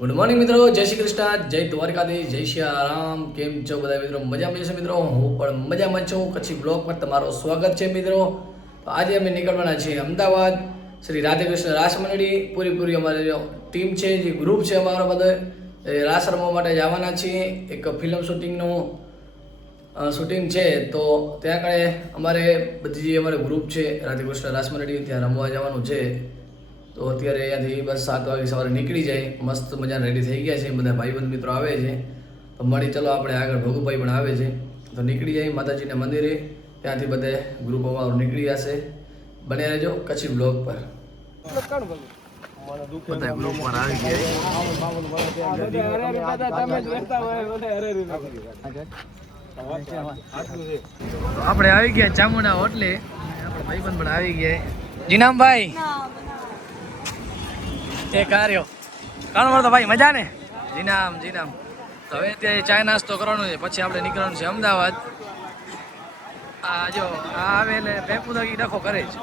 Good morning મિત્રો, જય શ્રી કૃષ્ણ, જય દ્વારકાધીશ, જય શ્રી રામ. કેમ છો બધા મિત્રો? મજામાં છે મિત્રો? હું પણ મજામાં છું. કચ્છી બ્લોગ પર તમારું સ્વાગત છે મિત્રો. તો આજે અમે નીકળવાના છીએ અમદાવાદ શ્રી રાધેકૃષ્ણ રાસ મંડળી. પૂરી અમારી ટીમ છે, જે ગ્રુપ છે અમારો બધો એ રાસ રમવા માટે જવાના છીએ. એક ફિલ્મ શૂટિંગનું શૂટિંગ છે, તો ત્યાં આગળ અમારે બધી જે અમારે ગ્રુપ છે રાધેકૃષ્ણ રાસ મંડળી, ત્યાં રમવા જવાનું છે. તો અત્યારે અહીંયાથી બસ 7 વાગે સવારે નીકળી જાય. મસ્ત મજાના રેડી થઈ ગયા છે, બધા ભાઈબંધ મિત્રો આવે છે. તો મળી ચલો આપણે આગળ. ભગુભાઈ પણ આવે છે, તો નીકળી જાય માતાજીના મંદિરે. ત્યાંથી બધે ગ્રુપ અમારું નીકળી જશે. બને રહેજો કચ્છી બ્લોગ પર. બધા ગ્રુપ પર આવી ગયા. આપણે આવી ગયા ચામુંડા હોટલે. આપણે ભાઈબંધ પણ આવી ગયા. જીનામભાઈ એ કાર્યો કાણ મળતો ભાઈ, મજા ને? જીનામ. તો હવે ત્યાં ચાય નાસ્તો કરવાનો છે, પછી આપણે નીકળવાનું છે અમદાવાદ. આ જો આ આવે એટલે પેપુ દગી ડખો કરે છે.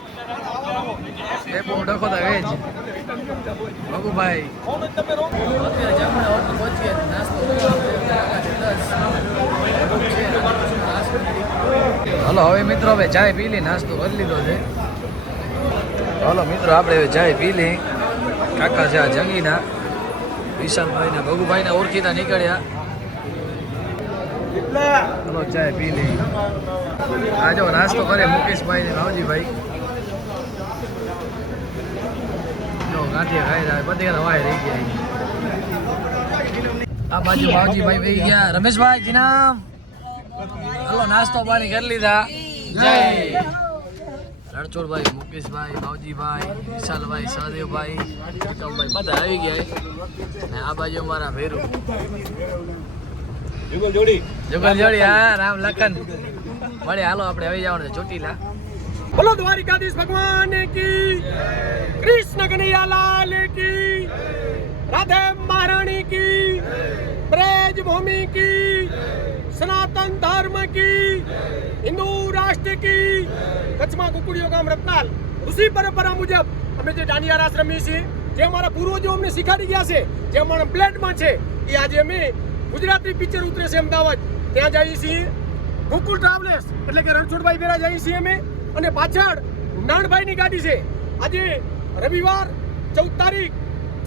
પેપુ ડખો તો આવે જ. ભગુભાઈ અત્યારે જામુંડા હોટલ પહોંચીએ, નાસ્તો હલો. હવે મિત્રો હવે ચાય પી લી, નાસ્તો કરી લીધો છે. હલો મિત્રો, આપણે હવે ચાય પી લઈ. કાકા છે આ જંગીના, વિશાલભાઈ ને ભગુભાઈ ને ઓળખીતા નીકળ્યા. ચલો ચાય પી લઈ. આ જો નાસ્તો કરે મુકેશભાઈ ને રાવજીભાઈ. જો ગાંઠિયા ખાઈ રહ્યા, બધે હવાય રહી ગયા. આ બાજુ ભાવજીભાઈ વહી ગયા. રમેશભાઈ જીનામ, હલો નાસ્તો પાણી કરી લીધા. જય રણછોડભાઈ, મુકેશભાઈ, ભાવજીભાઈ, વિશાલભાઈ, સહદેવભાઈ, વિક્રમભાઈ બધા આવી ગયા. અને આ બાજુ અમારા ભેરુ જુગલ જોડી. હા, રામ લખન મળે. હાલો આપણે આવી જવાનું છે ચોટીલા. બોલો દ્વારિકાધીશ ભગવાન કી, કૃષ્ણ કનૈયા લાલ કી, રાધે મહારાણી કી, બ્રજ ભૂમિ કી, સનાતન ધર્મ કી, હિન્દુ રાષ્ટ્ર કી. કચ્છમાં કુકડીઓ ગામ રત્નાલ ઋષિ પરંપરા મુજબ અમે જે દાંડિયા રાસ રમીએ છીએ, જે અમારા પૂર્વજો અમને શીખવાડી ગયા છે, જે અમારા બ્લડમાં છે, એ આજે અમે ગુજરાતી પિક્ચર ઉતરે છે અમદાવાદ, ત્યાં જઈએ છીએ. ગોકુલ ટ્રાવેલર્સ એટલે કે રણછોડભાઈ ભેરા જઈએ છીએ અમે. અને પાછળ નાણભાઈની ગાડી છે. આજે રવિવાર 14 તારીખ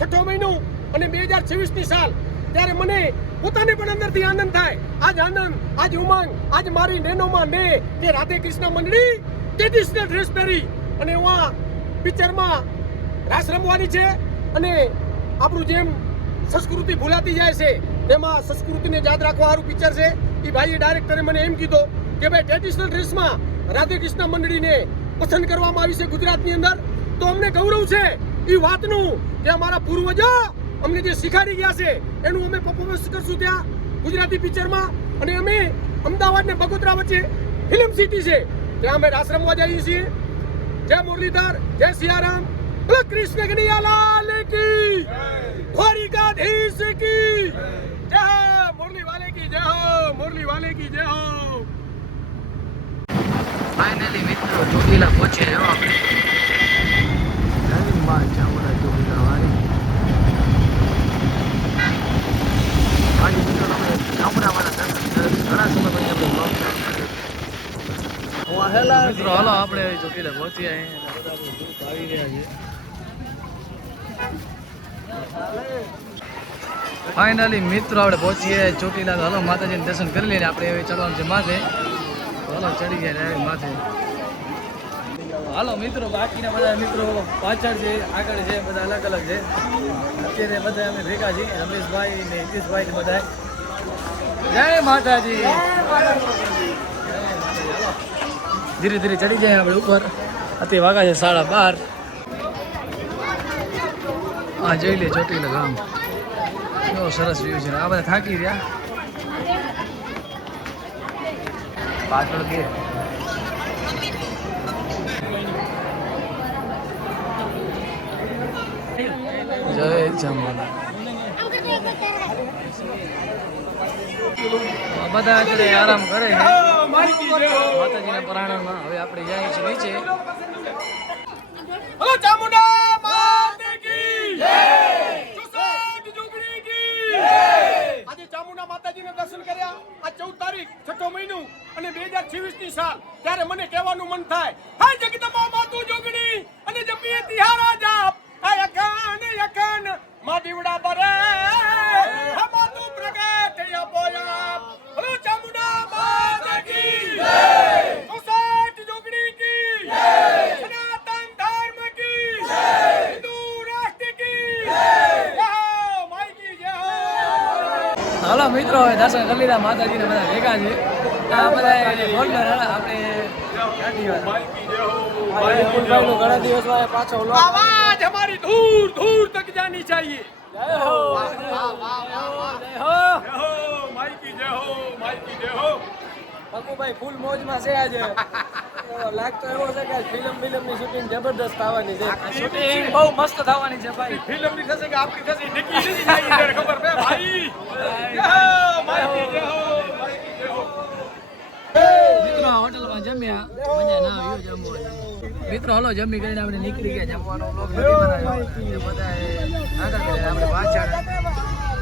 6ઠો મહિનો અને 2026ની સાલ. ત્યારે મને પોતાને પણ અંદરથી આનંદ થાય. આજ આનંદ, આજ ઉમંગ, આજ મારી નેનોમાં મેં જે રાધે કૃષ્ણ મંડળી ટ્રેડિશનલ ડ્રેસ પહેરી અને એવા પિક્ચરમાં રાસ રમવાની છે. અને આપણું જેમ સંસ્કૃતિ ભૂલાતી જાય છે, તેમાં સંસ્કૃતિને યાદ રાખવા સારું પિક્ચર છે. એ ભાઈએ ડાયરેક્ટરે મને એમ કીધું કે ભાઈ ટ્રેડિશનલ ડ્રેસમાં રાધે કૃષ્ણ મંડળીને પસંદ કરવામાં આવી છે ગુજરાતની અંદર. તો અમને ગૌરવ છે એ વાતનું કે અમારા પૂર્વજો અમને જે શીખવાડી ગયા છે એનું અમે પરફોર્મન્સ કરશું ત્યાં ગુજરાતી પિક્ચરમાં. અને અમે અમદાવાદ ને બગોદરા વચ્ચે ફિલ્મ સિટી છે, ત્યાં અમે રાસ રમવા જઈએ છીએ. જય મુરલીધર, જય સિયારામ, બોલો કૃષ્ણ કનૈયા લાલ કી, દ્વારિકાધીશ કી જય, મુરલી વાલે કી જય હો, મુરલી વાલે કી જય હો. ફાઇનલી મિત્રો ચોટીલા પહોંચે હવે આપણે. ચામુંડા ચોટીલા વાળી મિત્રો. હાલો આપણે ચોટીલા પહોંચી આવી રહ્યા છે. ફાઇનલી મિત્રો આપણે પહોંચીએ ચોટીલા. તો હાલો માતાજીને દર્શન કરી લઈને આપણે હવે ચડવાનું છે માથે. હાલો ચડી ગયા માથે. હાલો મિત્રો, બાકીના બધા મિત્રો પાછળ છે, આગળ છે, બધા અલગ અલગ છે. અત્યારે બધા અમે ભેગા છીએ, રમેશભાઈ ને હિતેશભાઈ ને બધા. જય માતાજી. ધીરે ધીરે ચડી જાય આપણે ઉપર. અત્યારે વાગા છે 12:30. હા જોઈ લે ચોટીલા ગામ, કેવો સરસ વ્યૂ છે. આ બધા થાકી રહ્યા પાછળ કે જય ચામુંડા. બધા અત્યારે આરામ કરે છે માતાજીના પરાણામાં. હવે આપણે જઈએ છીએ નીચે. ચામુંડા માત કી જય, મહિનો અને 2026 ની સાલ ત્યારે મને કહેવાનું મન થાય હાય જગદંબા માતું જોગણી અને જપીએ તિહારા જાપ હાય અખાન મા દીવડા બરે હા માતું પ્રગટ અપોયા હલો ચામુંડા માત કી જય સુસાટ જોગણી કી જય સનાતન ધર્મ કી જય હિન્દુ રાષ્ટ્ર કી જય માઈ કી જય હાલો મિત્રો હવે દર્શન કરી લીધા માતાજીને બધા ભેગા છે આ બધા ફોલ્ડર આપણે ઘણા દિવસ પાછો आवाज हमारी दूर दूर तक जानी चाहिए જય હો જય હો माई की जय हो माई की जय हो પપ્પુભાઈ ફૂલ મોજમાં છે આજે લાગતો એવો છે કે ફિલ્મની શૂટિંગ જબરદસ્ત થવાની છે શૂટિંગ બહુ મસ્ત થવાની છે ભાઈ फिल्म नहीं थसे आपकी थसे निकी नहीं चाहिए तेरे खबर पे भाई जय हो माई की जय हो माई की जय हो મિત્રો હોટલમાં જમ્યા મજા ના આવ્યો જમવાનું મિત્રો હલો જમી કરીને આપણે નીકળી ગયા જમવાનો બ્લોગ નથી બનાવ્યો બધા આગળ કરે આપણે પાછળ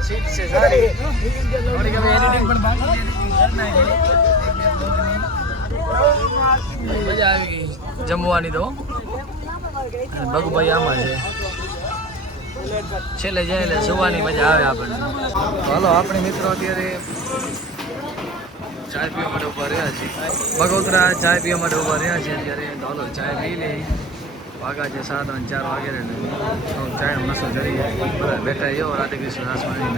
સીટ છે સારી થોડીક હવે એડિટિંગ પણ બાકી છે editing કરી નાખી. મજા આવી ગઈ જમવાની તો અને ભગુભાઈ આમાં છે છેલ્લે જાય એટલે સુવાની મજા આવે આપણને તો હલો આપણે મિત્રો અત્યારે ચાય પીવા માટે ઉભા રહ્યા છે બગોદરા ચાય પીવા માટે ઉભા રહ્યા છે અત્યારે ચાલો ચાય પી લે વાગા છે 7 અને 4 વાગે ને તો ચાયનો નશો ચડી જાય બધા બેઠા એવો રાધે કૃષ્ણ આસમાની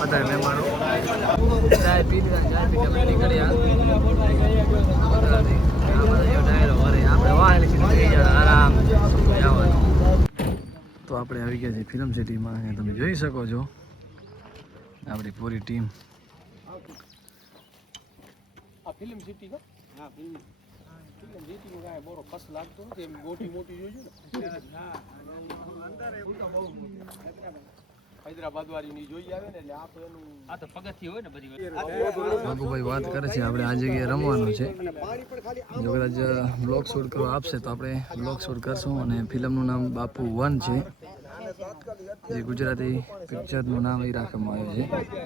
બધા મહેમાનો ચાય પી લીધા ચાય પી અમે નીકળ્યા ડાયરો વરે આપણે વાહેલી થઈ જાય આરામ જવાનું તો આપણે આવી ગયા છીએ ફિલ્મ સિટીમાં અહીંયા તમે જોઈ શકો છો આપણી પૂરી ટીમ આ ફિલ્મ સિટી નો હા ફિલ્મ સિટી નું કાય બોરો કસ લાગતો નથી એમ મોટી મોટી જોઈજો ને અંદર એવું તો બહુ હૈદરાબાદ વાળી ની જોઈ આવે ને એટલે આ તો એનું આ તો પગથી હોય ને બધી બાબુભાઈ વાત કરે છે આપણે આ જગ્યાએ રમવાનું છે જો કદાચ બ્લોગ શૂટ કરવા આપશે તો આપણે બ્લોગ શૂટ કરશું અને ફિલ્મનું નામ બાપુ 1 છે જે ગુજરાતી પિક્ચરનું નામ એ રાખવામાં આવ્યું છે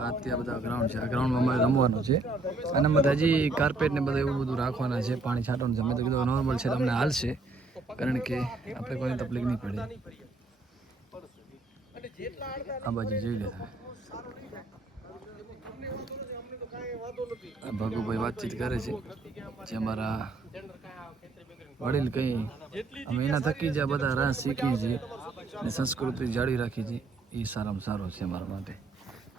આ ત્યાં બધા ગ્રાઉન્ડ છે આ ગ્રાઉન્ડમાં અમારે રમવાનું છે અને બધા હજી કાર્પેટ ને બધા એવું બધું રાખવાના છે પાણી છાંટવાનું છે મેં તો કીધું નોર્મલ છે તમને હાલશે કારણ કે આપણે કોઈને તકલીફ નહીં પડે આ બાજુ જોઈ લે ભગુભાઈ વાતચીત કરે છે જે અમારા વડીલ કંઈ અમે એના થકી જ આ બધા રાસ શીખી છીએ અને સંસ્કૃતિ જાળવી રાખી છે એ સારામાં સારો છે અમારા માટે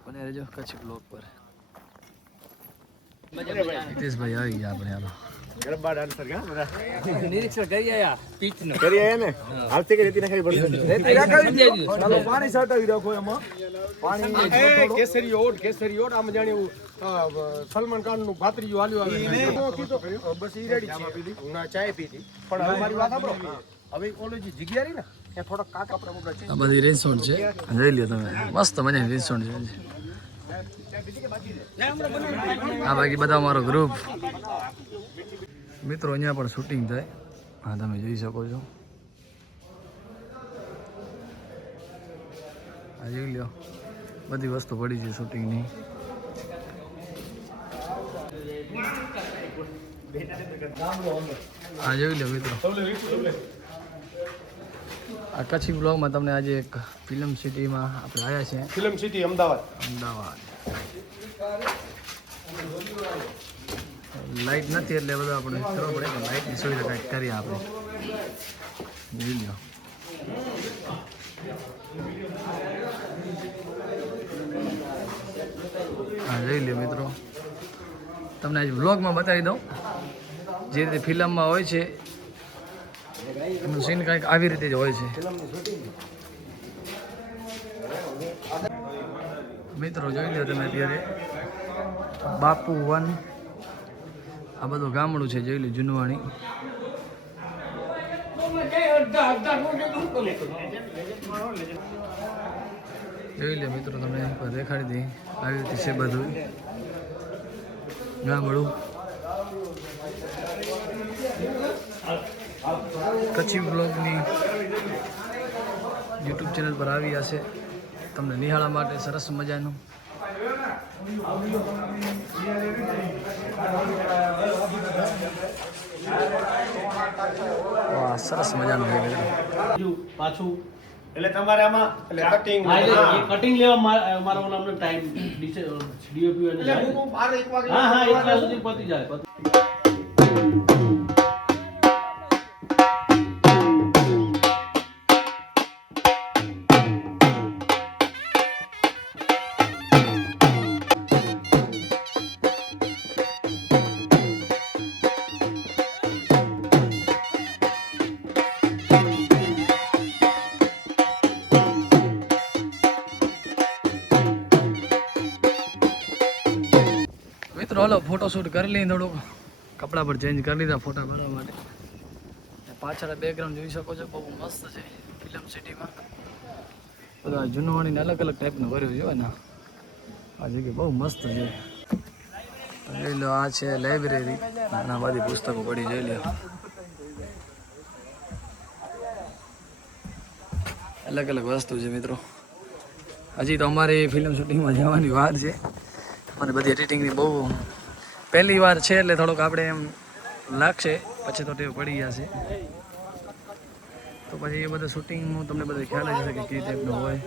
બને રહેજો કચ્છ બ્લોગ પર હિતેશભાઈ આવી ગયા આપણે હાલો નિરીક્ષણ કરી આયા પીચનો કરી આયા ને હાલતી કે રેતી નાખવી પડશે રેતી નાખવી ચાલો પાણી છાંટાવી રાખો એમાં પાણી કેસરી ઓટ આમ જાણે સલમાન ખાન નું ભાતરીયું હાલ્યું આવે બસ ઈ રેડી છે ના ચાય પીધી પણ હવે મારી વાત સાંભળો હવે ઓલો જે જગ્યા રહી ને એ થોડોક કાકા આપણા આ બધી રિસોર્ટ છે જોઈ લ્યો તમે મસ્ત મજાની રિસોર્ટ છે આ બાકી બધા અમારો ગ્રુપ મિત્રો અહીંયા પણ શૂટિંગ થાય હા તમે જોઈ શકો છો આ જોઈ લ્યો બધી વસ્તુ પડી છે શૂટિંગની હા જોઈ લો મિત્રો આ કચ્છી બ્લોગમાં તમને આજે એક ફિલ્મ સિટીમાં આપણે આવ્યા છે ફિલ્મ સિટી અમદાવાદ લાઇટ નથી એટલે બધું આપણે ખબર પડે કે લાઇટની સુવિધા કંઈક કરીએ આપણે જોઈ લો હા જોઈ લો મિત્રો તમને આજે વ્લોગમાં બતાવી દઉં જે રીતે ફિલ્મમાં હોય છે એનું સીન કંઈક આવી રીતે જ હોય છે મિત્રો જોઈ લો તમે અત્યારે બાપુ 1 આ બધું ગામડું છે જોઈ લો જુનવાણી જોઈ લો મિત્રો તમને દેખાડી દઈ આવી રીતે છે બધું ગામડું કચ્છી બ્લોગની યુટ્યુબ ચેનલ પર આવી હશે તમને નિહાળવા માટે સરસ મજાનું વાહ, સરસ મજાનું છે મિત્રો. પાછું એટલે તમારે આમાં એટલે કટિંગ હા, એટલે એ કટિંગ લેવા મારો નામનો ટાઈમ ડીઓપી અને જાય. હું 12 1 વાગે હા હા એટલા સુધી પતી જાય મિત્રો હાલો ફોટોશૂટ કરી લઈએ, થોડુંક કપડા પર ચેન્જ કરી લીધા ફોટા પાડવા માટે. પાછળ બેકગ્રાઉન્ડ જોઈ શકો છો, બહુ મસ્ત છે ફિલ્મ સિટીમાં. બધા જૂનવાણીને અલગ અલગ ટાઈપનું કર્યું છે ને. આ જગ્યા બહુ મસ્ત છે. જોઈ લો, આ છે લાઇબ્રેરી, નાના બધી પુસ્તકો પડી જોઈ લો. અલગ અલગ વસ્તુ છે મિત્રો. હજી તો અમારે ફિલ્મ શૂટિંગમાં જવાની વાર છે. મને બધી એડિટિંગની બહુ પહેલી વાર છે એટલે થોડુંક આપણે એમ લાગશે, પછી તો ટેવ પડી જશે. તો પછી એ બધું શૂટિંગનું તમને બધું ખ્યાલ જ હશે કે કઈ ટાઈપનું હોય.